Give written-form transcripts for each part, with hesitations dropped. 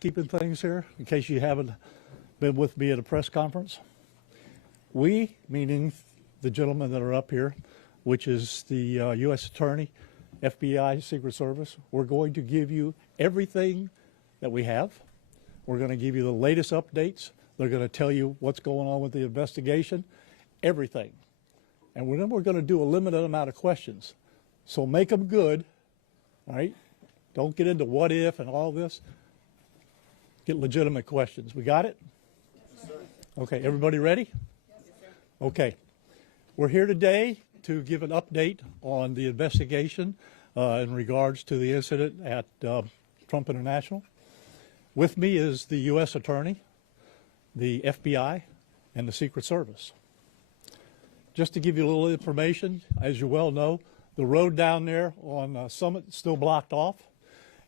Keeping things here, in case you haven't been with me at a press conference. We, meaning the gentlemen that are up here, which is the U.S. Attorney, FBI, Secret Service, we're going to give you everything that we have. We're going to give you the latest updates. They're going to tell you what's going on with the investigation, everything. And then we're going to do a limited amount of questions. So make them good, all right? Don't get into what if and all this. Get legitimate questions. We got it? Yes, sir. Okay, everybody ready? Yes, sir. Okay. We're here today to give an update on the investigation in regards to the incident at Trump International. With me is the U.S. Attorney, the FBI, and the Secret Service. Just to give you a little information, as you well know, the road down there on Summit is still blocked off.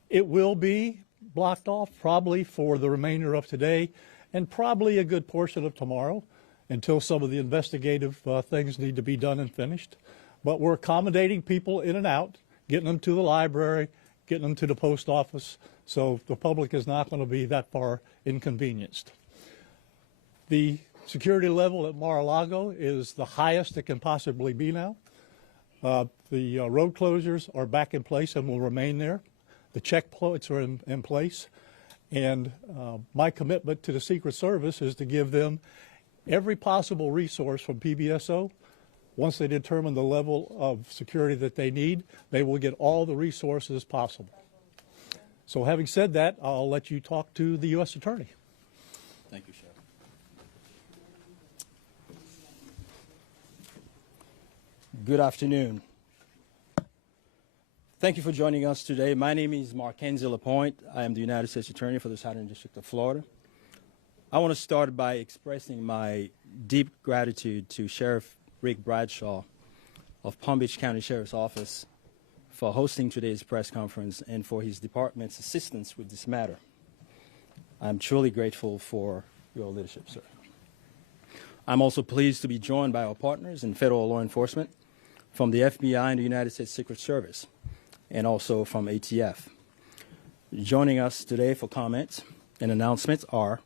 It will be blocked off probably for the remainder of today and probably a good portion of tomorrow until some of the investigative things need to be done and finished. But we're accommodating people in and out, getting them to the library, getting them to the post office, so the public is not going to be that far inconvenienced. The security level at Mar-a-Lago is the highest it can possibly be now. The road closures are back in place and will remain there. The checkpoints are in place, and my commitment to the Secret Service is to give them every possible resource from PBSO. Once they determine the level of security that they need, they will get all the resources possible. So having said that, I'll let you talk to the U.S. Attorney. Thank you, Sheriff. Good afternoon. Thank you for joining us today. My name is Mackenzie LaPointe. I am the United States Attorney for the Southern District of Florida. I want to start by expressing my deep gratitude to Sheriff Rick Bradshaw of Palm Beach County Sheriff's Office for hosting today's press conference and for his department's assistance with this matter. I'm truly grateful for your leadership, sir. I'm also pleased to be joined by our partners in federal law enforcement from the FBI and the United States Secret Service, and also from ATF. Joining us today for comments and announcements are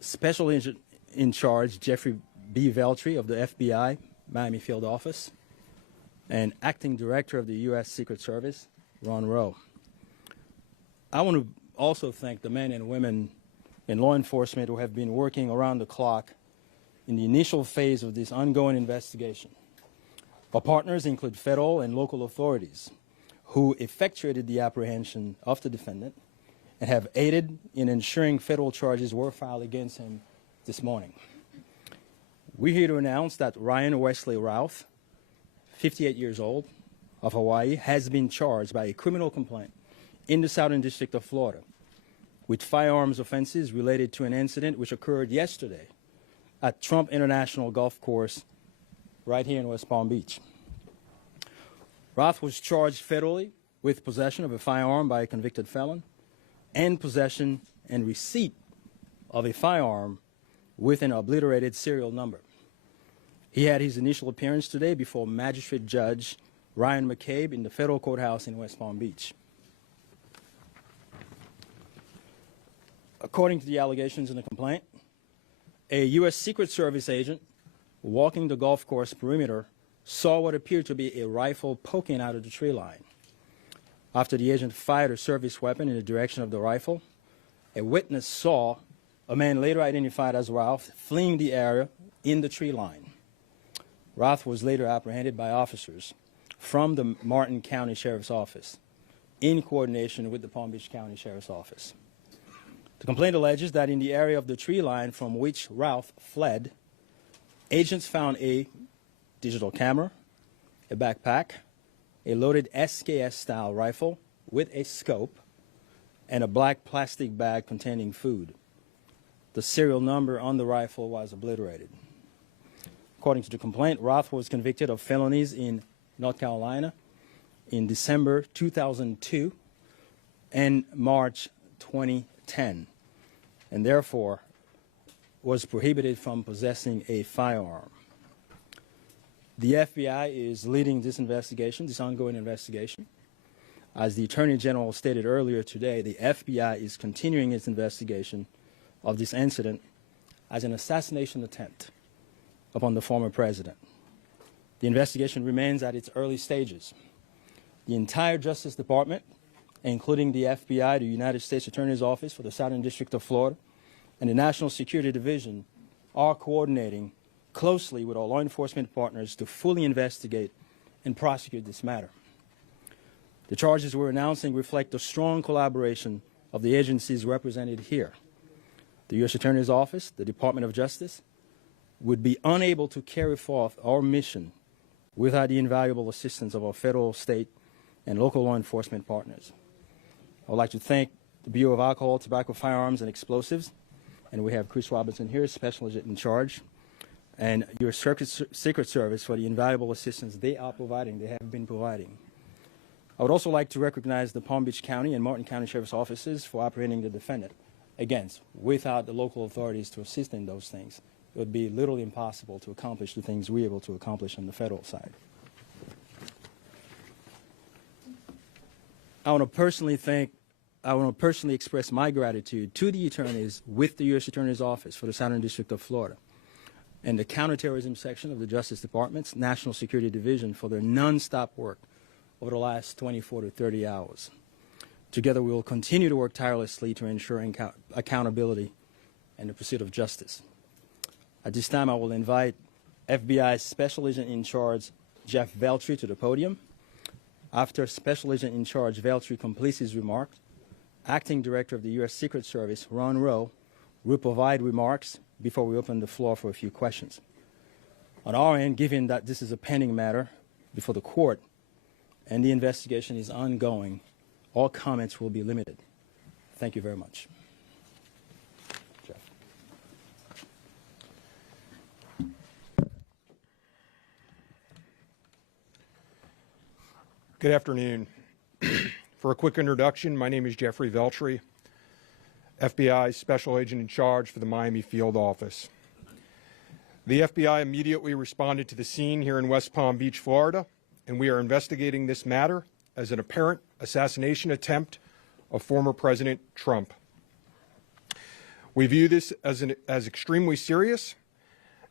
Special Agent in Charge Jeffrey B. Veltri of the FBI Miami Field Office and Acting Director of the U.S. Secret Service, Ron Rowe. I want to also thank the men and women in law enforcement who have been working around the clock in the initial phase of this ongoing investigation. Our partners include federal and local authorities who effectuated the apprehension of the defendant and have aided in ensuring federal charges were filed against him this morning. We're here to announce that Ryan Wesley Routh, 58 years old, of Hawaii, has been charged by a criminal complaint in the Southern District of Florida with firearms offenses related to an incident which occurred yesterday at Trump International Golf Course right here in West Palm Beach. Roth was charged federally with possession of a firearm by a convicted felon and possession and receipt of a firearm with an obliterated serial number. He had his initial appearance today before Magistrate Judge Ryan McCabe in the federal courthouse in West Palm Beach. According to the allegations in the complaint, a U.S. Secret Service agent walking the golf course perimeter saw what appeared to be a rifle poking out of the tree line. After the agent fired a service weapon in the direction of the rifle, a witness saw a man later identified as Ralph fleeing the area in the tree line. Ralph was later apprehended by officers from the Martin County Sheriff's Office in coordination with the Palm Beach County Sheriff's Office. The complaint alleges that in the area of the tree line from which Ralph fled, agents found a digital camera, a backpack, a loaded SKS-style rifle with a scope, and a black plastic bag containing food. The serial number on the rifle was obliterated. According to the complaint, Roth was convicted of felonies in North Carolina in December 2002 and March 2010, and therefore was prohibited from possessing a firearm. The FBI is leading this investigation, this ongoing investigation. As the Attorney General stated earlier today, the FBI is continuing its investigation of this incident as an assassination attempt upon the former president. The investigation remains at its early stages. The entire Justice Department, including the FBI, the United States Attorney's Office for the Southern District of Florida, and the National Security Division, are coordinating closely with our law enforcement partners to fully investigate and prosecute this matter. The charges we're announcing reflect the strong collaboration of the agencies represented here. The U.S. Attorney's Office, the Department of Justice, would be unable to carry forth our mission without the invaluable assistance of our federal, state, and local law enforcement partners. I would like to thank the Bureau of Alcohol, Tobacco, Firearms, and Explosives, and we have Chris Robinson here, Special Agent in Charge, and your Secret Service for the invaluable assistance they are providing, they have been providing. I would also like to recognize the Palm Beach County and Martin County Sheriff's Offices for apprehending the defendant. Again, without the local authorities to assist in those things, it would be literally impossible to accomplish the things we're able to accomplish on the federal side. I want to personally express my gratitude to the attorneys with the U.S. Attorney's Office for the Southern District of Florida and the Counterterrorism Section of the Justice Department's National Security Division for their nonstop work over the last 24 to 30 hours. Together, we will continue to work tirelessly to ensure accountability and the pursuit of justice. At this time, I will invite FBI Special Agent in Charge Jeff Veltri to the podium. After Special Agent in Charge Veltri completes his remarks, Acting Director of the U.S. Secret Service, Ron Rowe, will provide remarks before we open the floor for a few questions. On our end, given that this is a pending matter before the court and the investigation is ongoing, all comments will be limited. Thank you very much. Jeff. Good afternoon. For a quick introduction, my name is Jeffrey Veltri, FBI Special Agent in Charge for the Miami Field Office. The FBI immediately responded to the scene here in West Palm Beach, Florida, and we are investigating this matter as an apparent assassination attempt of former President Trump. We view this as extremely serious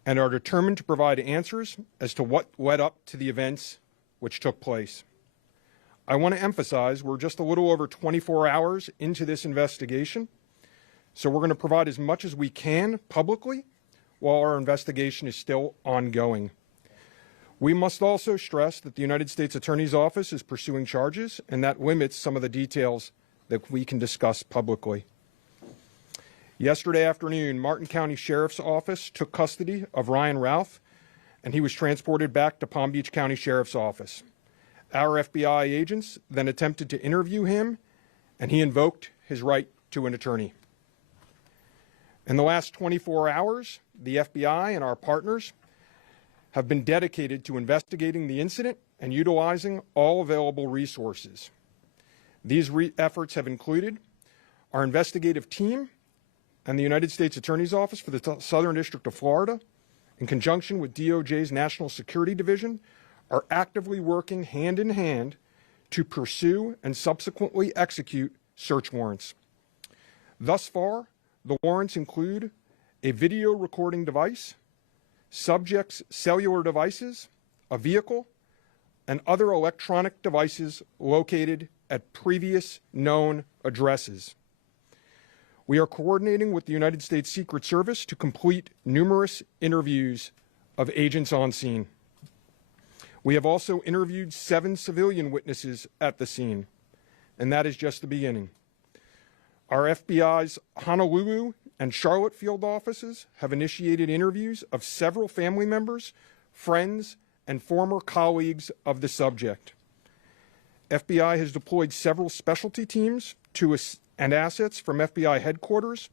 and are determined to provide answers as to what led up to the events which took place. I want to emphasize we're just a little over 24 hours into this investigation, so we're going to provide as much as we can publicly while our investigation is still ongoing. We must also stress that the United States Attorney's Office is pursuing charges, and that limits some of the details that we can discuss publicly. Yesterday afternoon, Martin County Sheriff's Office took custody of Ryan Routh, and he was transported back to Palm Beach County Sheriff's Office. Our FBI agents then attempted to interview him, and he invoked his right to an attorney. In the last 24 hours, the FBI and our partners have been dedicated to investigating the incident and utilizing all available resources. These efforts have included our investigative team and the United States Attorney's Office for the Southern District of Florida, in conjunction with DOJ's National Security Division, are actively working hand in hand to pursue and subsequently execute search warrants. Thus far, the warrants include a video recording device, subjects' cellular devices, a vehicle, and other electronic devices located at previous known addresses. We are coordinating with the United States Secret Service to complete numerous interviews of agents on scene. We have also interviewed 7 civilian witnesses at the scene, and that is just the beginning. Our FBI's Honolulu and Charlotte field offices have initiated interviews of several family members, friends, and former colleagues of the subject. FBI has deployed several specialty teams and assets from FBI headquarters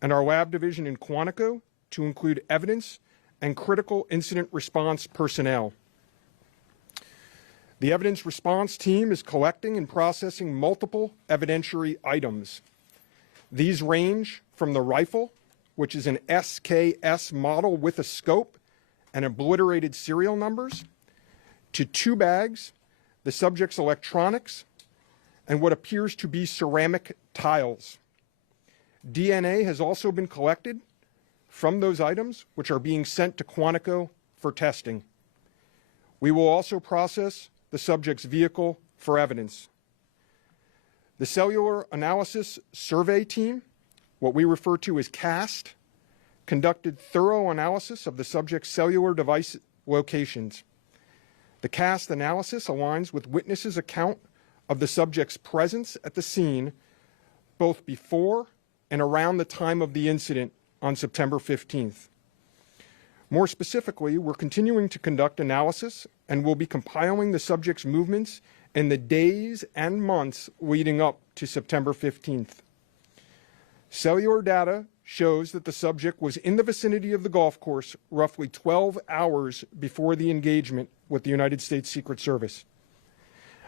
and our lab division in Quantico to include evidence and critical incident response personnel. The evidence response team is collecting and processing multiple evidentiary items. These range from the rifle, which is an SKS model with a scope and obliterated serial numbers, to 2 bags, the subject's electronics, and what appears to be ceramic tiles. DNA has also been collected from those items, which are being sent to Quantico for testing. We will also process the subject's vehicle for evidence. The Cellular Analysis Survey Team, what we refer to as CAST, conducted thorough analysis of the subject's cellular device locations. The CAST analysis aligns with witnesses' account of the subject's presence at the scene both before and around the time of the incident on September 15th. More specifically, we're continuing to conduct analysis and will be compiling the subject's movements in the days and months leading up to September 15th. Cellular data shows that the subject was in the vicinity of the golf course roughly 12 hours before the engagement with the United States Secret Service.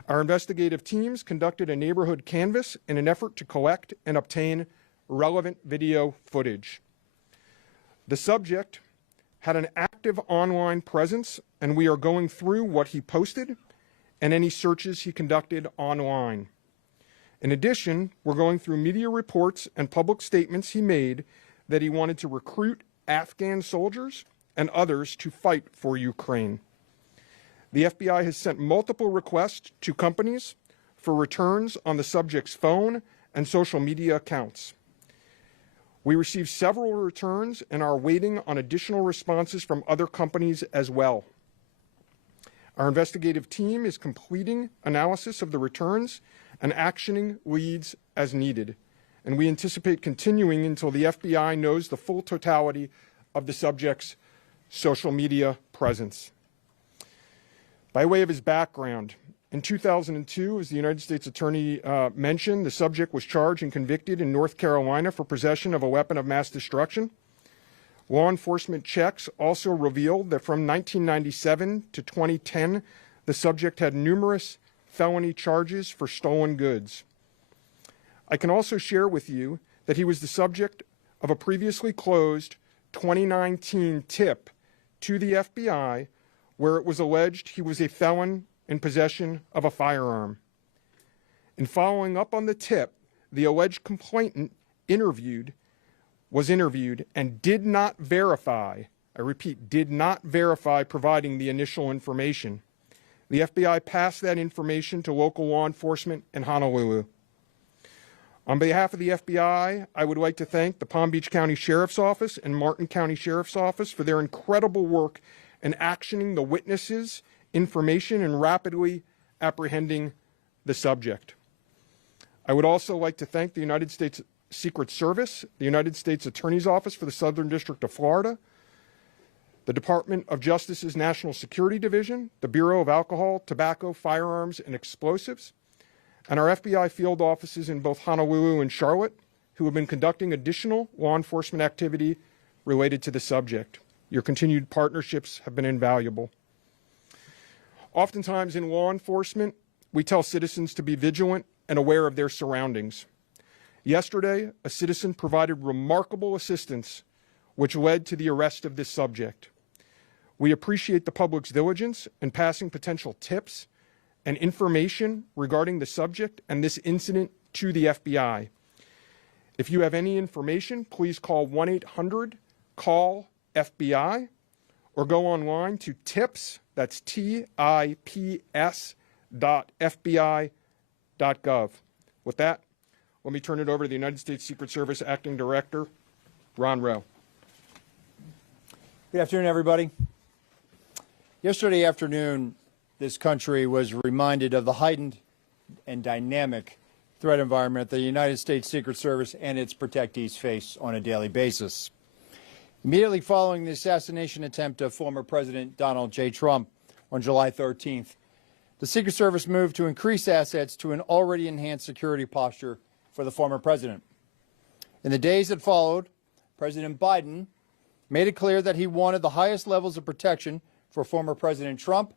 Our investigative teams conducted a neighborhood canvass in an effort to collect and obtain relevant video footage. The subject had an active online presence, and we are going through what he posted and any searches he conducted online. In addition, we're going through media reports and public statements he made that he wanted to recruit Afghan soldiers and others to fight for Ukraine. The FBI has sent multiple requests to companies for returns on the subject's phone and social media accounts. We received several returns and are waiting on additional responses from other companies as well. Our investigative team is completing analysis of the returns and actioning leads as needed, and we anticipate continuing until the FBI knows the full totality of the subject's social media presence. By way of his background, in 2002, as the United States Attorney mentioned, the subject was charged and convicted in North Carolina for possession of a weapon of mass destruction. Law enforcement checks also revealed that from 1997 to 2010, the subject had numerous felony charges for stolen goods. I can also share with you that he was the subject of a previously closed 2019 tip to the FBI where it was alleged he was a felon in possession of a firearm. In following up on the tip, the alleged complainant was interviewed and did not verify, I repeat, did not verify providing the initial information. The FBI passed that information to local law enforcement in Honolulu. On behalf of the FBI, I would like to thank the Palm Beach County Sheriff's Office and Martin County Sheriff's Office for their incredible work in actioning the witnesses' information and rapidly apprehending the subject. I would also like to thank the United States Secret Service, the United States Attorney's Office for the Southern District of Florida, the Department of Justice's National Security Division, the Bureau of Alcohol, Tobacco, Firearms, and Explosives, and our FBI field offices in both Honolulu and Charlotte, who have been conducting additional law enforcement activity related to the subject. Your continued partnerships have been invaluable. Oftentimes in law enforcement, we tell citizens to be vigilant and aware of their surroundings. Yesterday, a citizen provided remarkable assistance, which led to the arrest of this subject. We appreciate the public's diligence in passing potential tips and information regarding the subject and this incident to the FBI. If you have any information, please call 1-800-CALL-FBI or go online to tips, that's tips.fbi.gov. With that, let me turn it over to the United States Secret Service Acting Director, Ron Rowe. Good afternoon, everybody. Yesterday afternoon, this country was reminded of the heightened and dynamic threat environment that the United States Secret Service and its protectees face on a daily basis. Immediately following the assassination attempt of former President Donald J. Trump on July 13th, the Secret Service moved to increase assets to an already enhanced security posture for the former president. In the days that followed, President Biden made it clear that he wanted the highest levels of protection for former President Trump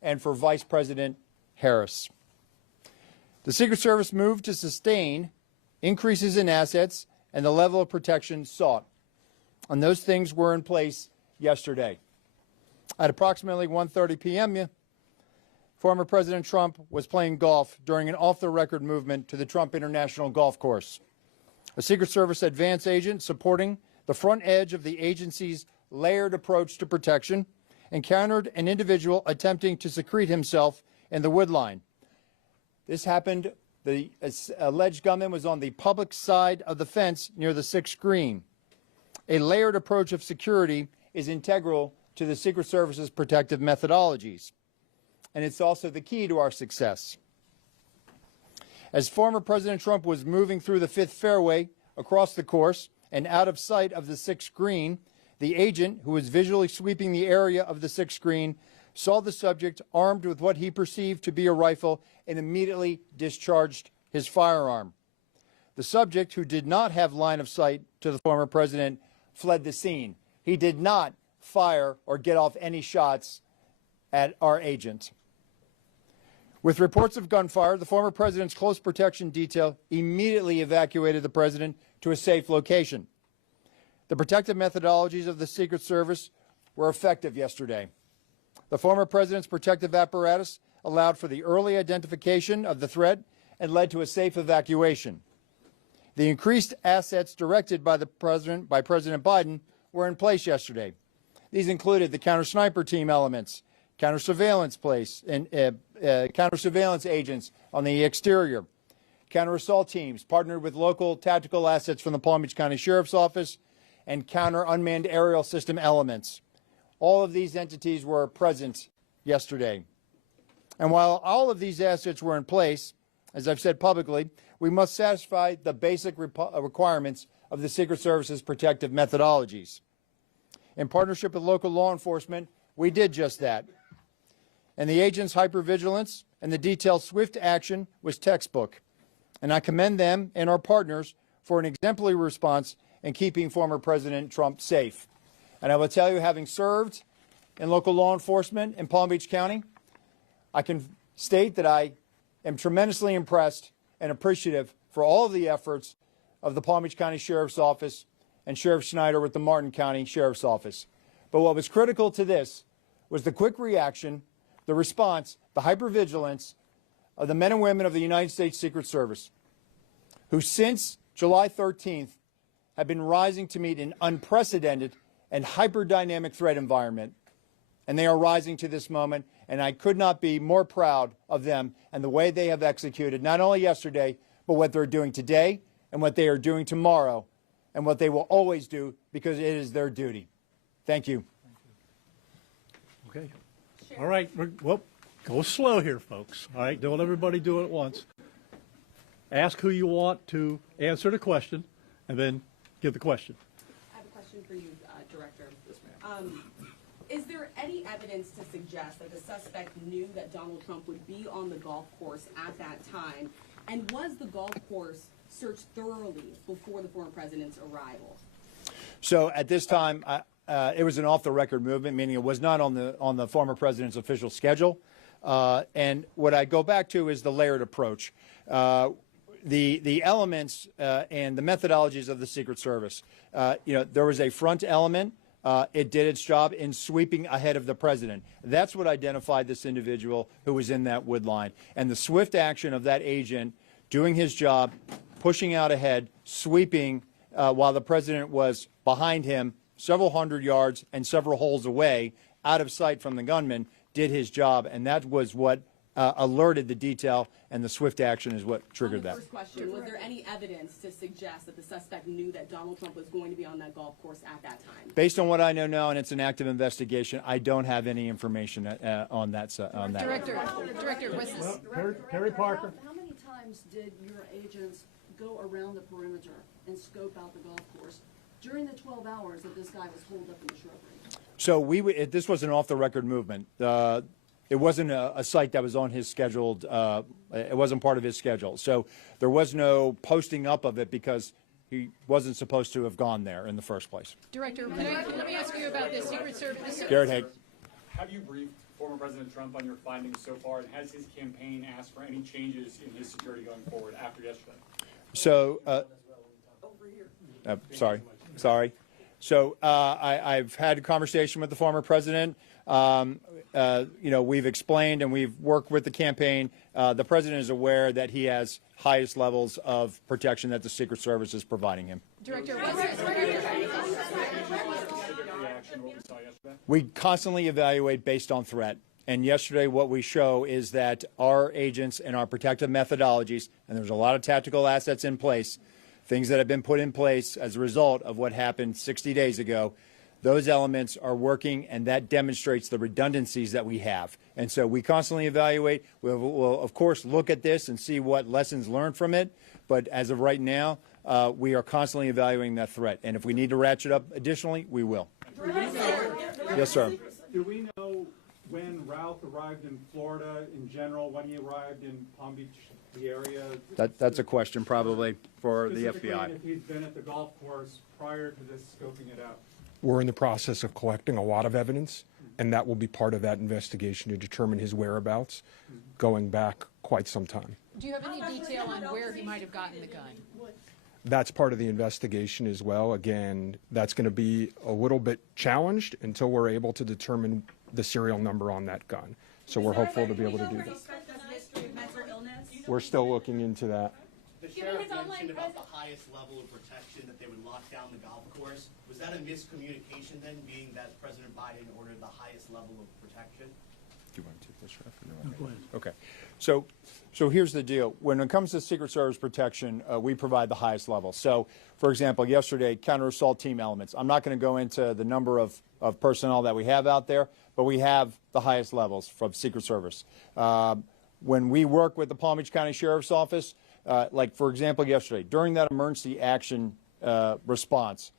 and for Vice President Harris. The Secret Service moved to sustain increases in assets and the level of protection sought. And those things were in place yesterday. At approximately 1:30 p.m., former President Trump was playing golf during an off-the-record movement to the Trump International Golf Course. A Secret Service advance agent supporting the front edge of the agency's layered approach to protection encountered an individual attempting to secrete himself in the woodline. This happened, the alleged gunman was on the public side of the fence near the 6th green. A layered approach of security is integral to the Secret Service's protective methodologies, and it's also the key to our success. As former President Trump was moving through the 5th fairway across the course and out of sight of the 6th green, the agent, who was visually sweeping the area of the 6th green, saw the subject armed with what he perceived to be a rifle and immediately discharged his firearm. The subject, who did not have line of sight to the former president, fled the scene. He did not fire or get off any shots at our agent. With reports of gunfire, the former president's close protection detail immediately evacuated the president to a safe location. The protective methodologies of the Secret Service were effective yesterday. The former president's protective apparatus allowed for the early identification of the threat and led to a safe evacuation. The increased assets directed by President Biden were in place yesterday. These included the counter-sniper team elements, counter-surveillance counter-surveillance agents on the exterior, counter-assault teams partnered with local tactical assets from the Palm Beach County Sheriff's Office, and counter-unmanned aerial system elements. All of these entities were present yesterday. And while all of these assets were in place, as I've said publicly, we must satisfy the basic requirements of the Secret Service's protective methodologies. In partnership with local law enforcement, we did just that. And the agents' hypervigilance and the detailed swift action was textbook. And I commend them and our partners for an exemplary response in keeping former President Trump safe. And I will tell you, having served in local law enforcement in Palm Beach County, I can state that I am tremendously impressed and appreciative for all of the efforts of the Palm Beach County Sheriff's Office and Sheriff Schneider with the Martin County Sheriff's Office. But what was critical to this was the quick reaction, the response, the hypervigilance of the men and women of the United States Secret Service, who since July 13th have been rising to meet an unprecedented and hyper-dynamic threat environment. And they are rising to this moment, and I could not be more proud of them and the way they have executed, not only yesterday, but what they're doing today and what they are doing tomorrow and what they will always do because it is their duty. Thank you. Okay. All right. Well, go slow here, folks. All right. Don't everybody do it at once. Ask who you want to answer the question, and then give the question. I have a question for you, Director. Is there any evidence to suggest that the suspect knew that Donald Trump would be on the golf course at that time? And was the golf course searched thoroughly before the former president's arrival? So at this time, it was an off-the-record movement, meaning it was not on the former president's official schedule. And what I go back to is the layered approach. The elements and the methodologies of the Secret Service. There was a front element. It did its job in sweeping ahead of the president. That's what identified this individual who was in that wood line. And the swift action of that agent doing his job, pushing out ahead, sweeping while the president was behind him several hundred yards and several holes away, out of sight from the gunman, did his job. And that was what alerted the detail, and the swift action is what triggered that. First question, was there any evidence to suggest that the suspect knew that Donald Trump was going to be on that golf course at that time? Based on what I know now, and it's an active investigation, I don't have any information on that. Director, was this... Terry Parker. How many times did your agents go around the perimeter and scope out the golf course during the 12 hours that this guy was holed up in the shrubbery? So this was an off-the-record movement. It wasn't a site that was on his scheduled, it wasn't part of his schedule. So there was no posting up of it because he wasn't supposed to have gone there in the first place. Director, let me ask you about the Secret Service. Garrett Haig. Have you briefed former President Trump on your findings so far, and has his campaign asked for any changes in his security going forward after yesterday? So, sorry. So I've had a conversation with the former president. We've explained and we've worked with the campaign. The president is aware that he has highest levels of protection that the Secret Service is providing him. Director, We constantly evaluate based on threat. And yesterday, what we show is that our agents and our protective methodologies, and there's a lot of tactical assets in place, things that have been put in place as a result of what happened 60 days ago, those elements are working, and that demonstrates the redundancies that we have. And so we constantly evaluate. We'll of course, look at this and see what lessons learned from it. But as of right now, we are constantly evaluating that threat. And if we need to ratchet up additionally, we will. Yes, sir. Do we know when Ralph arrived in Florida in general, when he arrived in Palm Beach, the area? That's a question probably for the Specifically, FBI. if he's been at the golf course prior to this scoping it out? We're in the process of collecting a lot of evidence, and that will be part of that investigation to determine his whereabouts going back quite some time. do you have any detail on where he might have gotten the gun? That's part of the investigation as well. Again, that's going to be a little bit challenged until we're able to determine the serial number on that gun. So we're hopeful to be able to do that. We're still looking into that. The sheriff mentioned about the highest level of protection, that they would lock down the golf course. Was that a miscommunication then, being that President Biden ordered the highest level of protection? Do you want to take this, Sheriff? Go ahead. Okay. So here's the deal. When it comes to Secret Service protection, we provide the highest level. So, for example, yesterday, counter-assault team elements. I'm not going to go into the number of personnel that we have out there, but we have the highest levels from Secret Service. When we work with the Palm Beach County Sheriff's Office, like, for example, yesterday, during that emergency action response,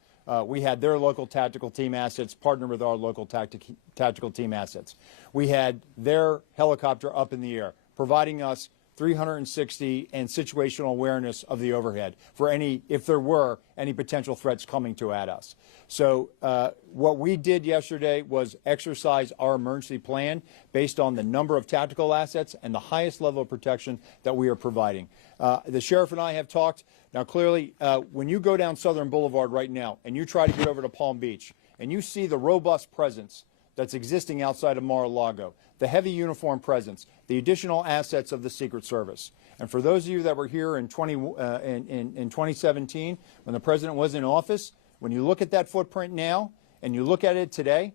we had their local tactical team assets partner with our local tactical team assets. We had their helicopter up in the air, providing us 360 and situational awareness of the overhead for if there were any potential threats coming at us. So what we did yesterday was exercise our emergency plan based on the number of tactical assets and the highest level of protection that we are providing. The sheriff and I have talked. Now, clearly, when you go down Southern Boulevard right now and you try to get over to Palm Beach and you see the robust presence that's existing outside of Mar-a-Lago, the heavy uniform presence, the additional assets of the Secret Service. And for those of you that were here in 2017, when the president was in office, when you look at that footprint now and you look at it today,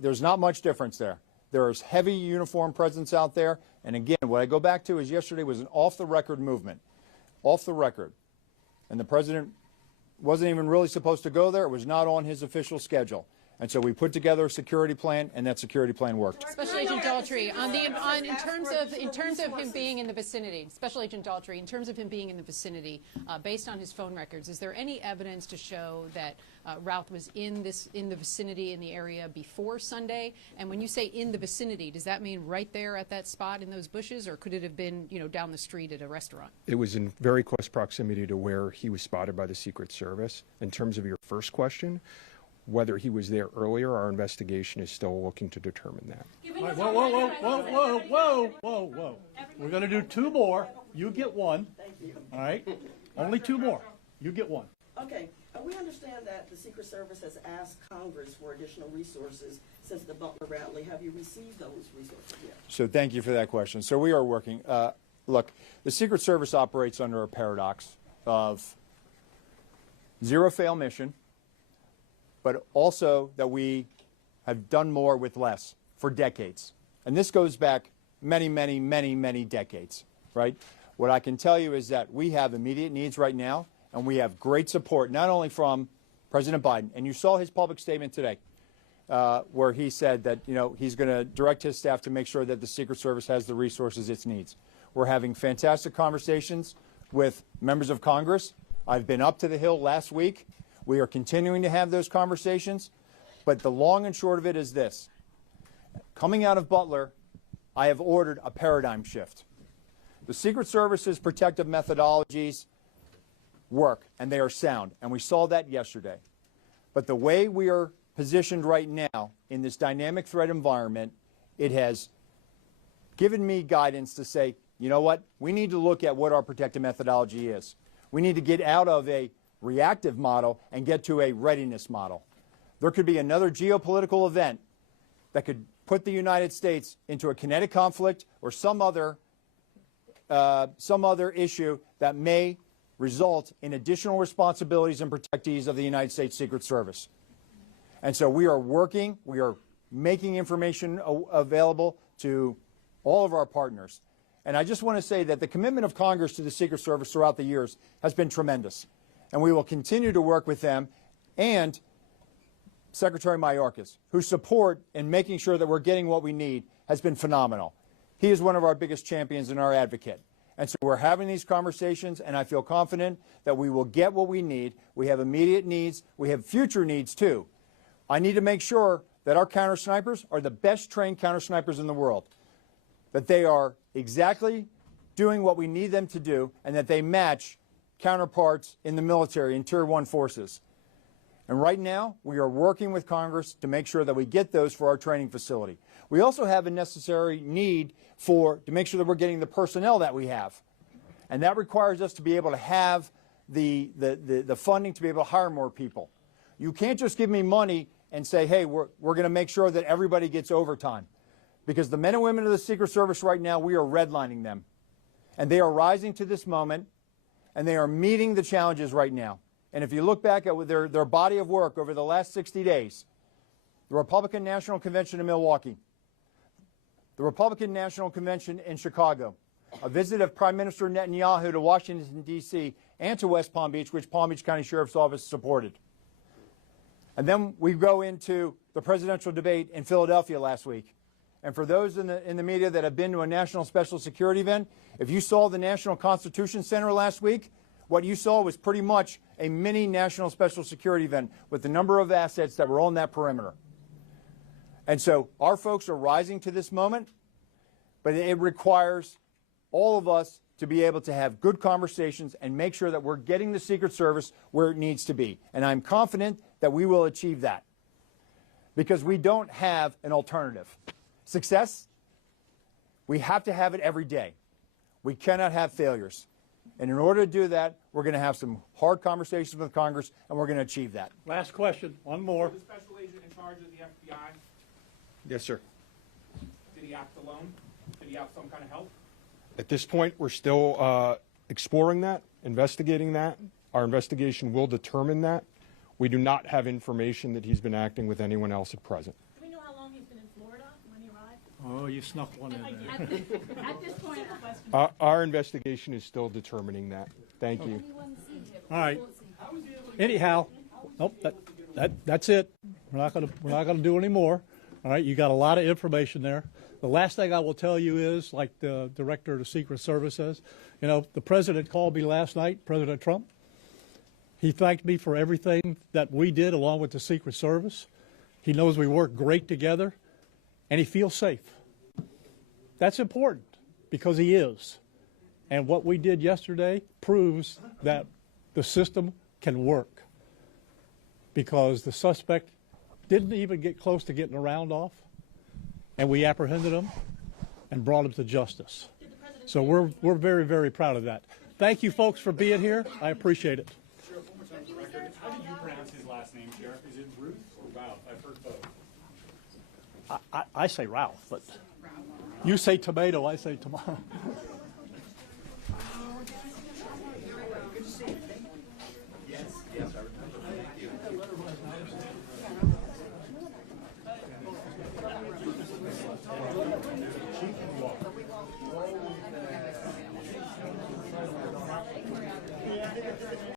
there's not much difference there. There is heavy uniform presence out there. And again, what I go back to is yesterday was an off-the-record movement. Off the record. And the president wasn't even really supposed to go there. It was not on his official schedule. And so we put together a security plan, and that security plan worked. Special Agent Daltrey, in terms of him being in the vicinity, Special Agent Daltrey, in terms of him being in the vicinity, based on his phone records, is there any evidence to show that Ralph was in the vicinity in the area before Sunday? And when you say in the vicinity, does that mean right there at that spot in those bushes, or could it have been, down the street at a restaurant? It was in very close proximity to where he was spotted by the Secret Service. In terms of your first question, whether he was there earlier, our investigation is still looking to determine that. Whoa. We're going to do two more. You get one. All right? Only two more. You get one. Okay. We understand that the Secret Service has asked Congress for additional resources since the Butler rally. Have you received those resources yet? So thank you for that question. So we are working. Look, the Secret Service operates under a paradox of zero-fail mission, but also that we have done more with less for decades. And this goes back many, many, many, many decades, right? What I can tell you is that we have immediate needs right now, and we have great support, not only from President Biden, and you saw his public statement today, where he said that, he's going to direct his staff to make sure that the Secret Service has the resources it needs. We're having fantastic conversations with members of Congress. I've been up to the Hill last week. We are continuing to have those conversations, but the long and short of it is this. Coming out of Butler, I have ordered a paradigm shift. The Secret Service's protective methodologies work, and they are sound, and we saw that yesterday. But the way we are positioned right now in this dynamic threat environment, it has given me guidance to say, you know what, we need to look at what our protective methodology is. We need to get out of a reactive model and get to a readiness model. There could be another geopolitical event that could put the United States into a kinetic conflict or some other issue that may result in additional responsibilities and protectees of the United States Secret Service. And so we are working, we are making information available to all of our partners. And I just want to say that the commitment of Congress to the Secret Service throughout the years has been tremendous. And we will continue to work with them and Secretary Mayorkas, whose support in making sure that we're getting what we need has been phenomenal. He is one of our biggest champions and our advocate. And so we're having these conversations, and I feel confident that we will get what we need. We have immediate needs. We have future needs, too. I need to make sure that our counter snipers are the best trained counter snipers in the world, that they are exactly doing what we need them to do, and that they match counterparts in the military, in Tier 1 forces. And right now, we are working with Congress to make sure that we get those for our training facility. We also have a necessary need to make sure that we're getting the personnel that we have. And that requires us to be able to have the funding to be able to hire more people. You can't just give me money and say, hey, we're going to make sure that everybody gets overtime. Because the men and women of the Secret Service right now, we are redlining them. And they are rising to this moment, and they are meeting the challenges right now. And if you look back at their body of work over the last 60 days, the Republican National Convention in Milwaukee, the Republican National Convention in Chicago, a visit of Prime Minister Netanyahu to Washington, D.C., and to West Palm Beach, which Palm Beach County Sheriff's Office supported. And then we go into the presidential debate in Philadelphia last week. And for those in the media that have been to a national special security event, if you saw the National Constitution Center last week, what you saw was pretty much a mini national special security event with the number of assets that were on that perimeter. And so our folks are rising to this moment, but it requires all of us to be able to have good conversations and make sure that we're getting the Secret Service where it needs to be. And I'm confident that we will achieve that because we don't have an alternative. Success, we have to have it every day. We cannot have failures. And in order to do that, we're going to have some hard conversations with Congress, and we're going to achieve that. Last question, one more. The special agent in charge of the FBI, Yes, sir. did he act alone? Did he have some kind of help? At this point, we're still exploring that, investigating that. Our investigation will determine that. We do not have information that he's been acting with anyone else at present. Do we know how long he's been in Florida when he arrived? Oh, you snuck one in there. At this point, Our investigation is still determining that. Thank you. All right. Anyhow, nope, that's it. We're not gonna do any more. All right, you got a lot of information there. The last thing I will tell you is, like the director of the Secret Service says, you know, the president called me last night, President Trump. He thanked me for everything that we did along with the Secret Service. He knows we work great together, and he feels safe. That's important because he is. And what we did yesterday proves that the system can work because the suspect didn't even get close to getting a round off, and we apprehended him and brought him to justice. So we're very, very proud of that. Thank you, folks, for being here. I appreciate it. Sheriff, one more time for the record. How do you pronounce his last name, Sheriff? Is it Ruth or Ralph? I've heard both. I say Ralph, but you say tomato, I say tomato.